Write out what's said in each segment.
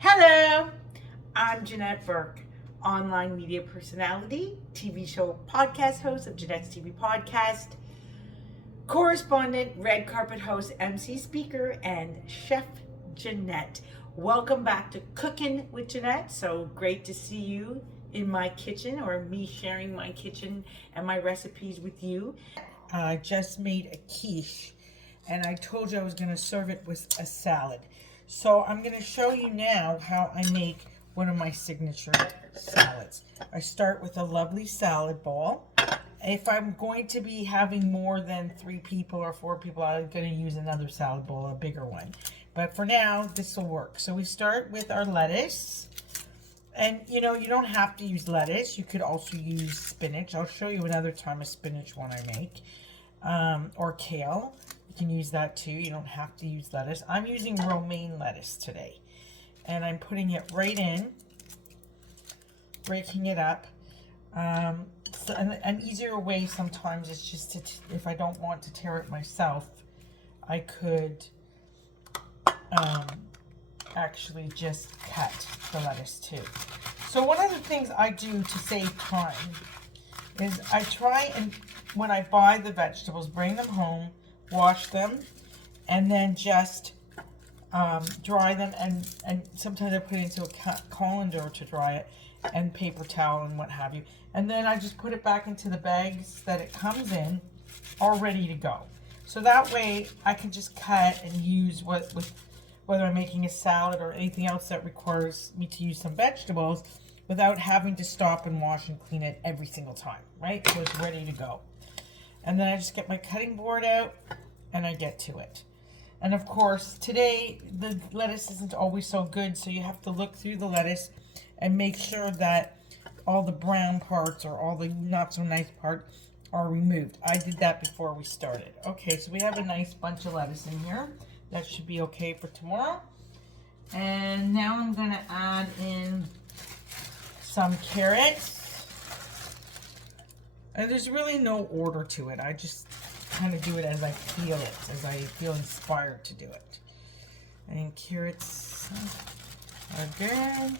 Hello, I'm Janette Burke, online media personality, TV show podcast host of Janette's TV podcast, correspondent, red carpet host, MC speaker, and chef Janette. Welcome back to Cookin with Janette. So great to see you in my kitchen, or me sharing my kitchen and my recipes with you. I just made a quiche, and I told you I was going to serve it with a salad. So I'm going to show you now how I make one of my signature salads. I start with a lovely salad bowl. If I'm going to be having more than 3 people or 4 people, I'm going to use another salad bowl, a bigger one. But for now, this will work. So we start with our lettuce. And, you know, you don't have to use lettuce. You could also use spinach. I'll show you another time a spinach one I make. Or kale. You can use that too. You don't have to use lettuce. I'm using romaine lettuce today. And I'm putting it right in. Breaking it up. So an easier way sometimes is just to, if I don't want to tear it myself, I could actually just cut the lettuce too. So one of the things I do to save time is I try and, when I buy the vegetables, bring them home, wash them, and then just dry them, and sometimes I put it into a colander to dry it, and paper towel and what have you. And then I just put it back into the bags that it comes in, all ready to go. So that way I can just cut and use whether I'm making a salad or anything else that requires me to use some vegetables without having to stop and wash and clean it every single time, right? So it's ready to go. And then I just get my cutting board out and I get to it. And of course, today the lettuce isn't always so good, so you have to look through the lettuce and make sure that all the brown parts or all the not so nice parts are removed. I did that before we started. Okay, so we have a nice bunch of lettuce in here. That should be okay for tomorrow. And now I'm going to add in some carrots. And there's really no order to it. I just kind of do it as I feel it, as I feel inspired to do it. And carrots are good.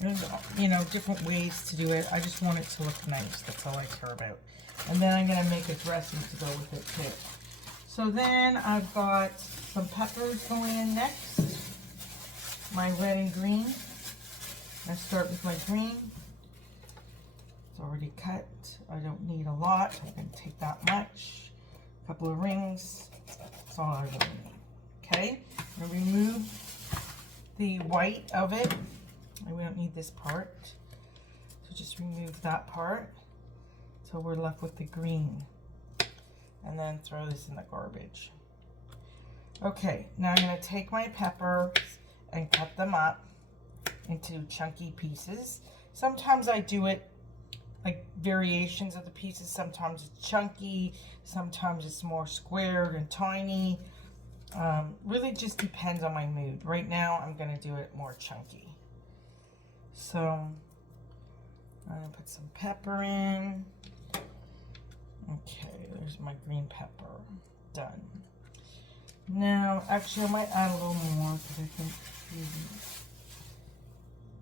There's, you know, different ways to do it. I just want it to look nice. That's all I care about. And then I'm going to make a dressing to go with it too. So then I've got some peppers going in next. My red and green. I start with my green. It's already cut. I don't need a lot. I'm going to take that much. A couple of rings. That's all I really need. Okay. I'm going to remove the white of it. We don't need this part. So just remove that part. So we're left with the green. And then throw this in the garbage. Okay, now I'm going to take my peppers and cut them up into chunky pieces. Sometimes I do it like variations of the pieces. Sometimes it's chunky. Sometimes it's more squared and tiny. Really just depends on my mood. Right now I'm going to do it more chunky. So I'm going to put some pepper in. Okay, there's my green pepper. Done. Now, actually, I might add a little more because I think it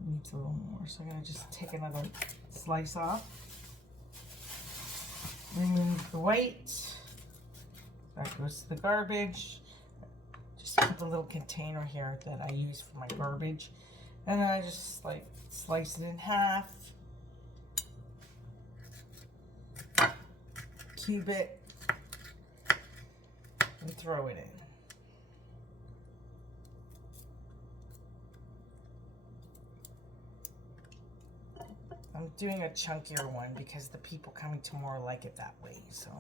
needs a little more. So I'm going to just take another slice off. Remove the white. That goes to the garbage. Just keep a little container here that I use for my garbage. And then I just like slice it in half. Cube it. And throw it in. I'm doing a chunkier one because the people coming tomorrow like it that way. So,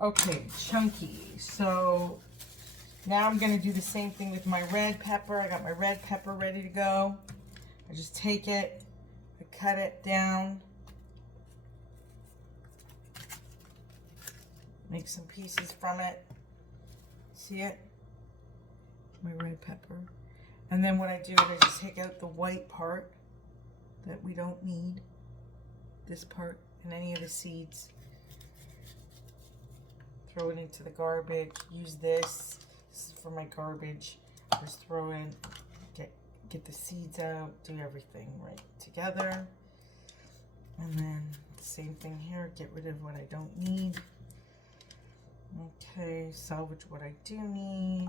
okay, chunky. So now I'm going to do the same thing with my red pepper. I got my red pepper ready to go. I just take it, I cut it down, make some pieces from it. See it? My red pepper. And then what I do is I just take out the white part that we don't need. This part and any of the seeds. Throw it into the garbage. Use this. This is for my garbage. Just throw in, get the seeds out, do everything right together. And then the same thing here, get rid of what I don't need. Okay, salvage what I do need.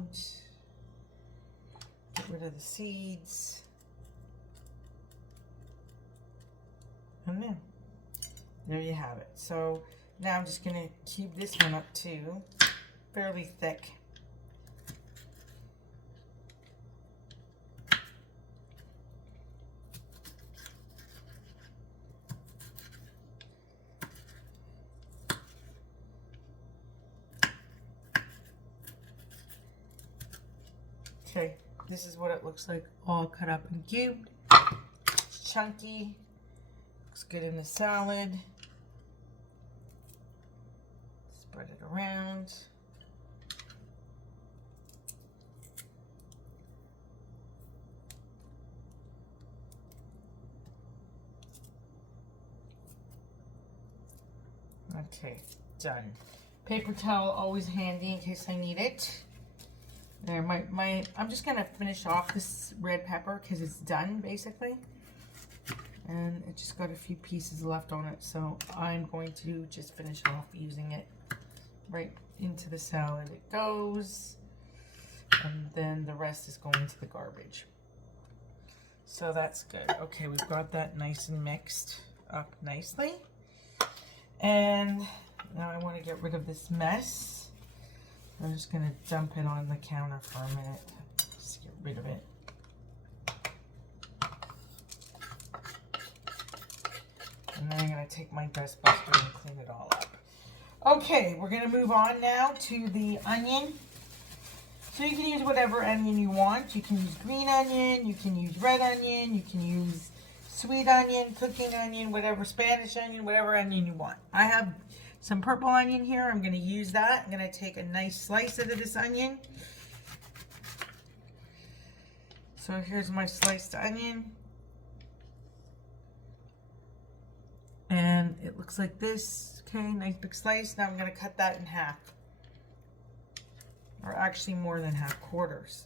Get rid of the seeds. And there you have it. So now I'm just gonna keep this one up too, fairly thick. Okay, this is what it looks like, all cut up and cubed. It's chunky, looks good in the salad. Spread it around. Okay, done. Paper towel, always handy in case I need it. There, I'm just gonna finish off this red pepper because it's done basically. And it just got a few pieces left on it, so I'm going to just finish off using it. Right into the salad it goes. And then the rest is going to the garbage. So that's good. Okay, we've got that nice and mixed up nicely. And now I want to get rid of this mess. I'm just going to dump it on the counter for a minute. Just get rid of it. And then I'm going to take my dust buster and clean it all up. Okay, we're going to move on now to the onion. So you can use whatever onion you want. You can use green onion, you can use red onion, you can use sweet onion, cooking onion, whatever, Spanish onion, whatever onion you want. I have some purple onion here. I'm going to use that. I'm going to take a nice slice out of this onion. So here's my sliced onion. And it looks like this. Okay, nice big slice. Now I'm going to cut that in half. Or actually more than half, quarters.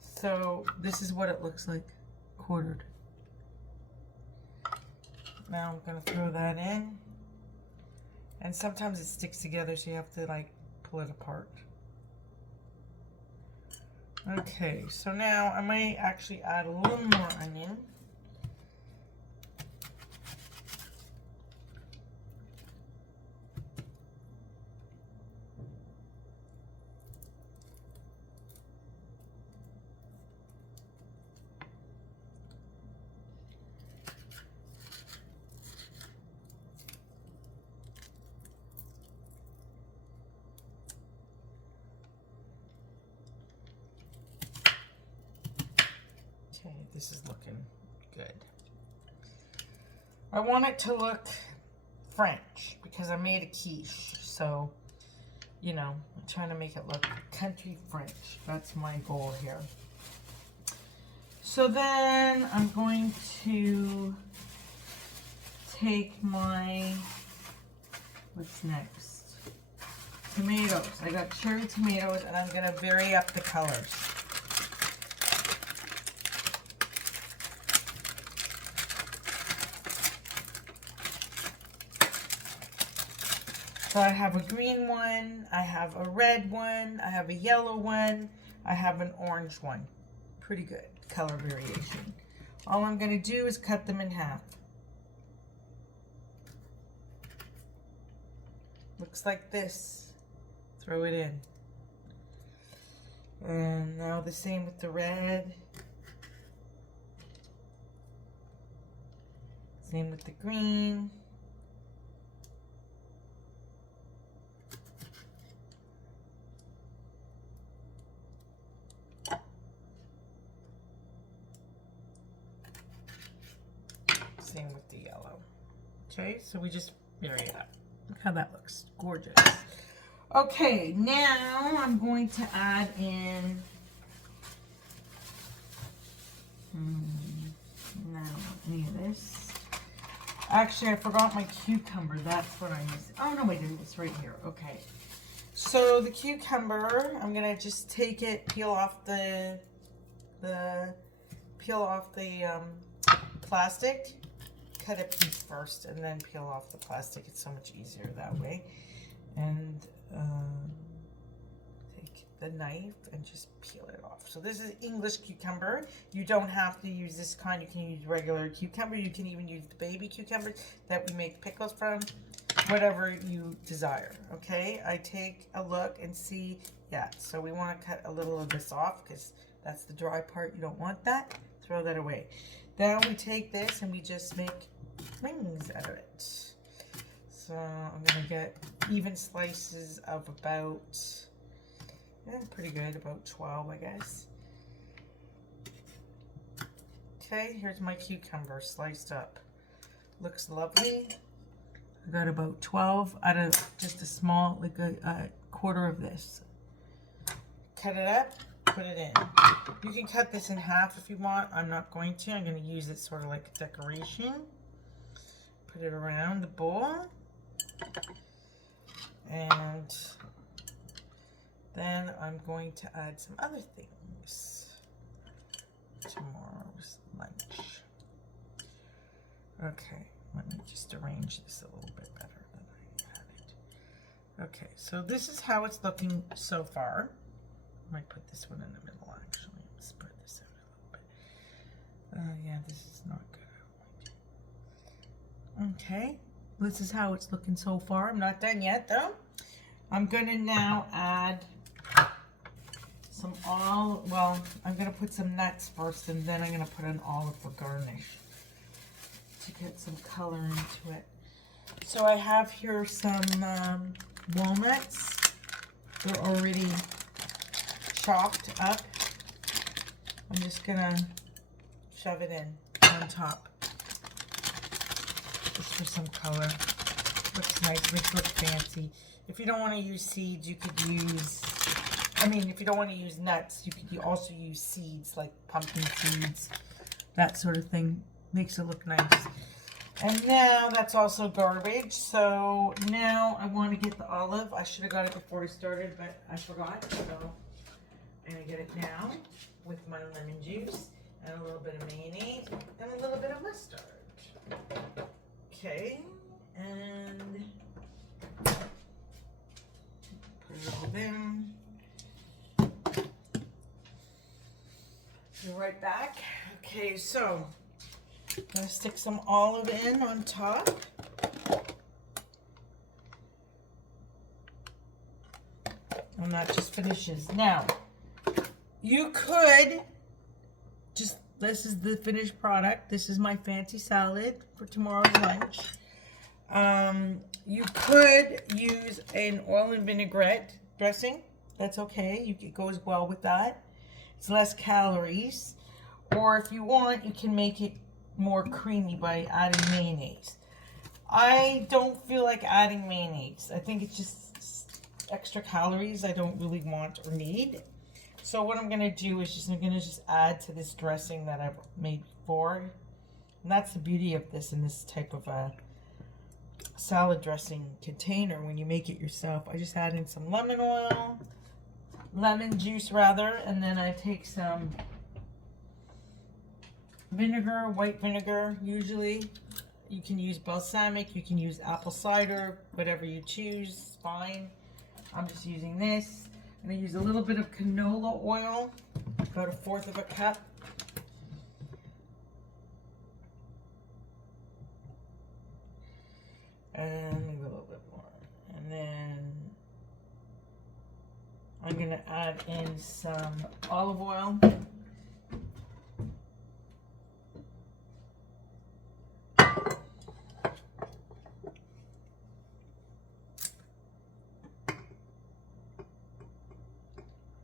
So this is what it looks like, quartered. Now I'm going to throw that in. And sometimes it sticks together, so you have to like pull it apart. Okay, so now I might actually add a little more onion. Okay, this is looking good. I want it to look French because I made a quiche, so you know, I'm trying to make it look country French. That's my goal here. So then I'm going to take my, what's next? Tomatoes. I got cherry tomatoes and I'm gonna vary up the colors. So I have a green one, I have a red one, I have a yellow one, I have an orange one. Pretty good color variation. All I'm going to do is cut them in half. Looks like this. Throw it in. And now the same with the red. Same with the green. Same with the yellow. Okay, so we just vary it up. Look how that looks. Gorgeous. Okay, now I'm going to add in no, any of this. Actually, I forgot my cucumber. That's what I missed. Oh, no, wait, it's right here. Okay. So the cucumber, I'm going to just take it, peel off the plastic. Cut a piece first and then peel off the plastic. It's so much easier that way. And take the knife and just peel it off. So this is English cucumber. You don't have to use this kind. You can use regular cucumber. You can even use the baby cucumber that we make pickles from. Whatever you desire. Okay, I take a look and see. Yeah, so we want to cut a little of this off because that's the dry part. You don't want that. Throw that away. Then we take this and we just make rings out of it. So I'm going to get even slices of about, pretty good, about 12, I guess. Okay, here's my cucumber sliced up. Looks lovely. I got about 12 out of just a small, like a quarter of this. Cut it up, put it in. You can cut this in half if you want. I'm not going to. I'm going to use it sort of like a decoration. Put it around the bowl. And then I'm going to add some other things. Tomorrow's lunch. Okay, let me just arrange this a little bit better than I had it. Okay, so this is how it's looking so far. I might put this one in the middle actually. Spread this out a little bit. Yeah, this is not good. Okay, this is how it's looking so far. I'm not done yet though. I'm gonna now add some olive. Well, I'm gonna put some nuts first, and then I'm gonna put an olive for garnish to get some color into it. So I have here some walnuts. They're already chopped up. I'm just gonna shove it in on top, just for some color. Looks nice, makes it look fancy. If you don't want to use seeds, you could use, if you don't want to use nuts, you could also use seeds, like pumpkin seeds, that sort of thing. Makes it look nice. And now that's also garbage. So now I want to get the olive. I should have got it before I started, but I forgot. So I'm going to get it now with my lemon juice and a little bit of mayonnaise and a little bit of mustard. Okay, and put it all down. Be right back. Okay, so I'm going to stick some olive in on top. And that just finishes. Now, you could just, this is the finished product. This is my fancy salad for tomorrow's lunch. You could use an oil and vinaigrette dressing. That's okay. It goes well with that. It's less calories. Or if you want, you can make it more creamy by adding mayonnaise. I don't feel like adding mayonnaise. I think it's just extra calories I don't really want or need. So what I'm gonna do is I'm gonna add to this dressing that I've made before. And that's the beauty of this in this type of a salad dressing container when you make it yourself. I just add in some lemon juice rather, and then I take some vinegar, white vinegar usually. You can use balsamic, you can use apple cider, whatever you choose, fine. I'm just using this. I'm going to use a little bit of canola oil, about 1/4 of a cup. And maybe a little bit more. And then I'm going to add in some olive oil.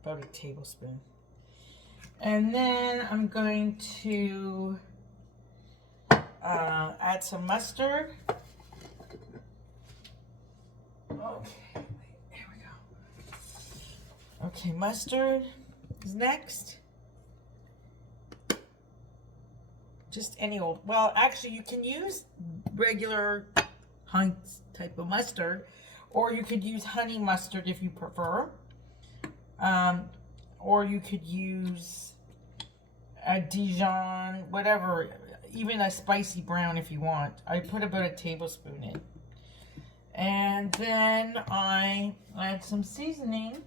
About a tablespoon. And then I'm going to add some mustard. Okay, here we go. Okay, mustard is next. Just any old, well, actually you can use regular Heinz type of mustard, or you could use honey mustard if you prefer. Or you could use a Dijon, whatever, even a spicy brown if you want. I put about a tablespoon in. And then I add some seasoning,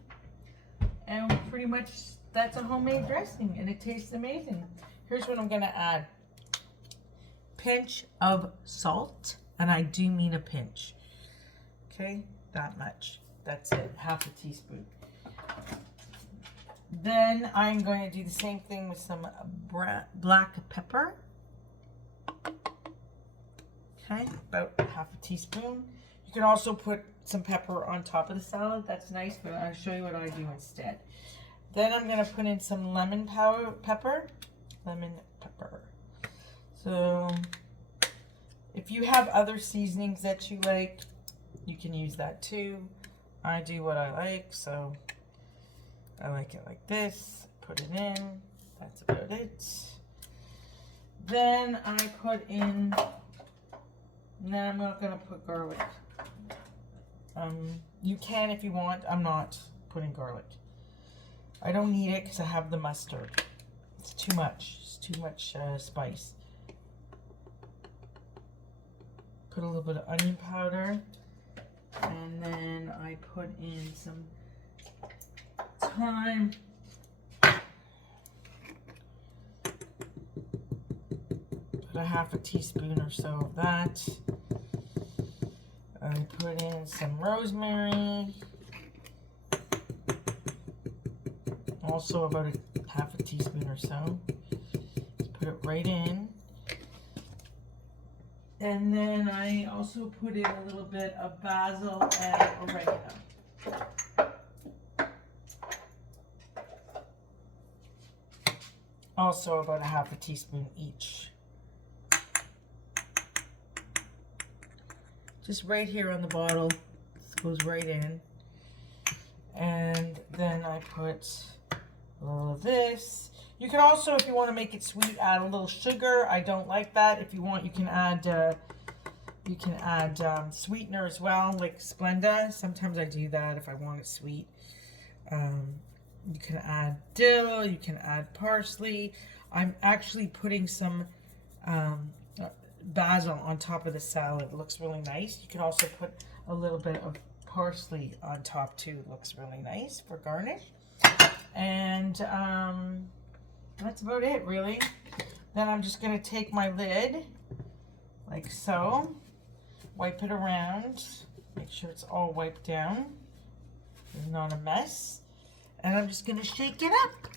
and pretty much that's a homemade dressing, and it tastes amazing. Here's what I'm gonna add. Pinch of salt, and I do mean a pinch. Okay, that much. That's it, half a teaspoon. Then I'm going to do the same thing with some black pepper. Okay, about half a teaspoon. You can also put some pepper on top of the salad. That's nice, but I'll show you what I do instead. Then I'm going to put in some lemon pepper. So if you have other seasonings that you like, you can use that too. I do what I like, so I like it like this. Put it in. That's about it. Then I put in, now I'm not going to put garlic. You can if you want. I'm not putting garlic. I don't need it because I have the mustard. It's too much. It's too much spice. Put a little bit of onion powder. And then I put in some thyme. Put a half a teaspoon or so of that. I put in some rosemary. Also about a half a teaspoon or so. Just put it right in. And then I also put in a little bit of basil and oregano. Also about a half a teaspoon each. Just right here on the bottle. This goes right in. And then I put a little of this. You can also, if you want to make it sweet, add a little sugar. I don't like that. If you want, you can add sweetener as well, like Splenda. Sometimes I do that if I want it sweet. You can add dill. You can add parsley. I'm actually putting some basil on top of the salad. It looks really nice. You can also put a little bit of parsley on top too. It looks really nice for garnish. And that's about it, really. Then I'm just going to take my lid, like so, wipe it around, make sure it's all wiped down. There's not a mess. And I'm just going to shake it up.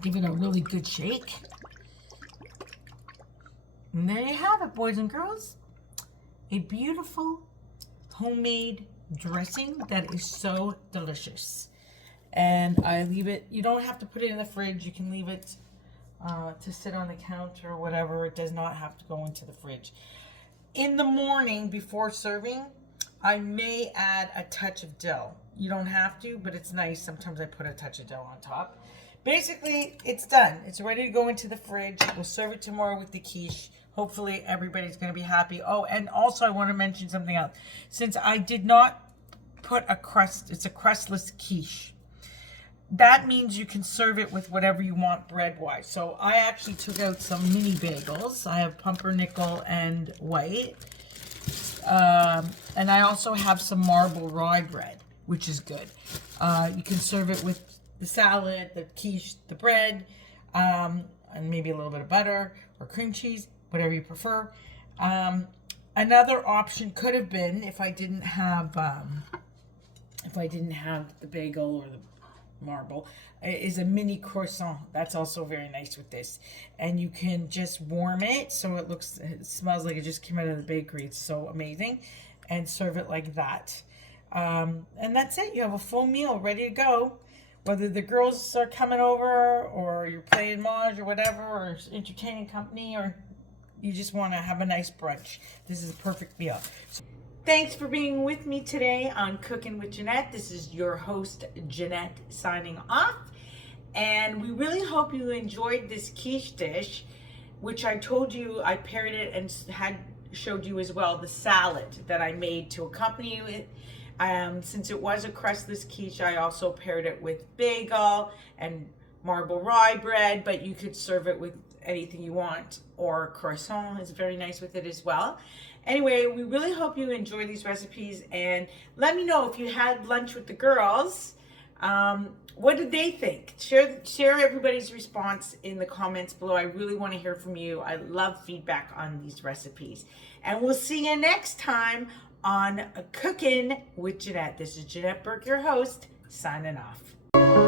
Give it a really good shake. And there you have it, boys and girls. A beautiful homemade dressing that is so delicious. And I leave it, you don't have to put it in the fridge. You can leave it to sit on the counter or whatever. It does not have to go into the fridge. In the morning before serving, I may add a touch of dill. You don't have to, but it's nice. Sometimes I put a touch of dill on top. Basically, it's done. It's ready to go into the fridge. We'll serve it tomorrow with the quiche. Hopefully, everybody's going to be happy. Oh, and also I want to mention something else. Since I did not put a crust, it's a crustless quiche. That means you can serve it with whatever you want bread-wise. So I actually took out some mini bagels. I have pumpernickel and white. And I also have some marble rye bread, which is good. You can serve it with the salad, the quiche, the bread, and maybe a little bit of butter or cream cheese, whatever you prefer. Another option could have been, if I didn't have the bagel or the marble, is a mini croissant. That's also very nice with this. And you can just warm it so it smells like it just came out of the bakery. It's so amazing. And serve it like that. And that's it. You have a full meal ready to go. Whether the girls are coming over or you're playing Mahjong or whatever, or entertaining company, or you just want to have a nice brunch. This is a perfect meal. Thanks for being with me today on Cookin' with Janette. This is your host, Janette, signing off. And we really hope you enjoyed this quiche dish, which I told you I paired it and showed you as well the salad that I made to accompany it. Since it was a crustless quiche, I also paired it with bagel and marble rye bread, but you could serve it with anything you want, or croissant is very nice with it as well. Anyway, we really hope you enjoy these recipes, and let me know if you had lunch with the girls. What did they think? Share everybody's response in the comments below. I really want to hear from you. I love feedback on these recipes. And we'll see you next time on Cookin' with Janette. This is Janette Burke, your host, signing off.